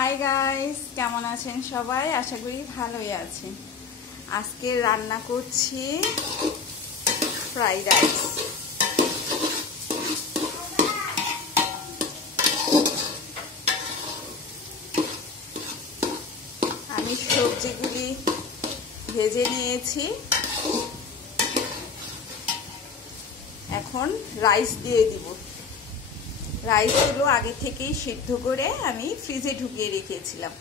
Hi guys, কেমন আছেন সবাই? আশা করি ভালোই আছেন। আজকে রান্না করছি ফ্রাইড রাইস। আমি সবজিগুলি ভেজে নিয়েছি, এখন রাইস দিয়ে দিব। রাইসগুলো আগে থেকেই সিদ্ধ করে আমি ফ্রিজে ঢুকিয়ে রেখেছিলাম।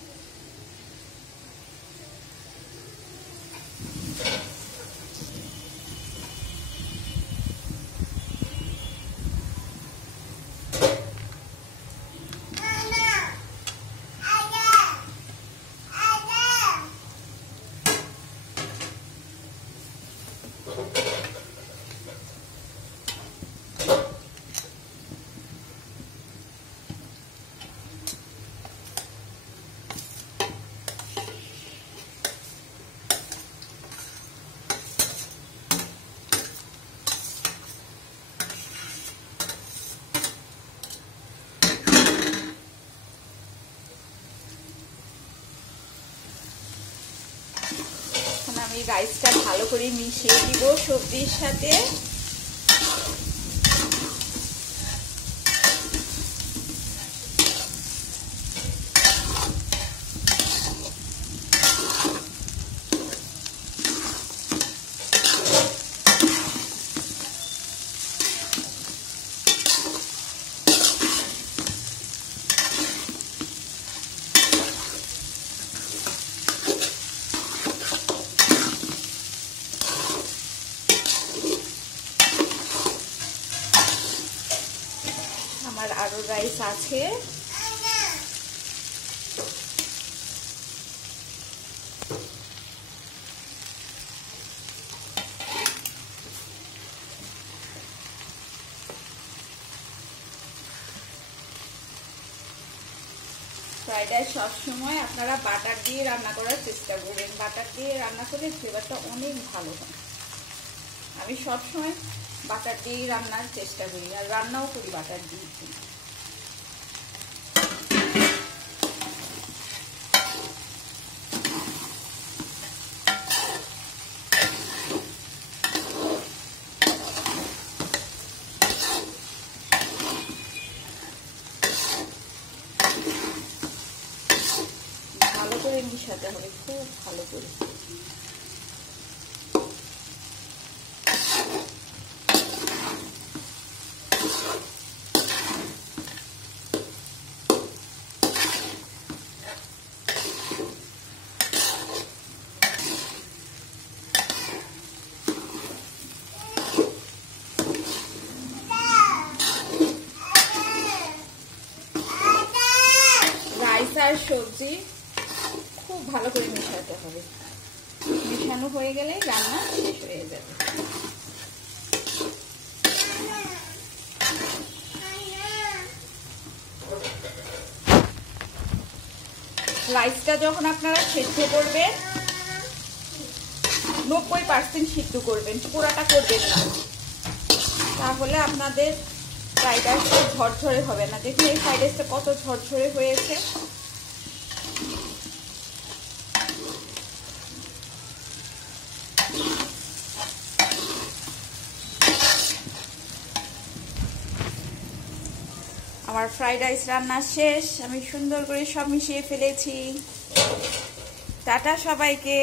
আমি রাইসটা ভালো করে মিশিয়ে দিব সবজির সাথে। আমার আরো রাইস আছে। ফ্রাইড রাইস সবসময় আপনারা বাটার দিয়ে রান্না করার চেষ্টা করবেন। বাটার দিয়ে রান্না করলে ফ্লেভারটা অনেক ভালো হয়। আমি সবসময় বাটার দিয়ে রান্নার চেষ্টা করি, আর রান্নাও করি বাটার দিয়ে। ভালো করে মিশাতে হবে, খুব ভালো করে। রাইস আর সবজি খুব ভালো করে মেশাতে হবে। মেশানো হয়ে গেলে রান্না শেষ হয়ে যাবে। রাইসটা যখন আপনারা সিদ্ধ করবেন 90% সিদ্ধ করবেন, পুরাটা করবেন না, তাহলে আপনাদের ফ্রাইড রাইসটা ঝরঝরে হবে না। দেখুন এই ফ্রাইড রাইসটা কত ঝরঝরে হয়েছে। আমার ফ্রাইড রাইস রান্না শেষ। আমি সুন্দর করে সব মিশিয়ে ফেলেছি। টাটা সবাইকে।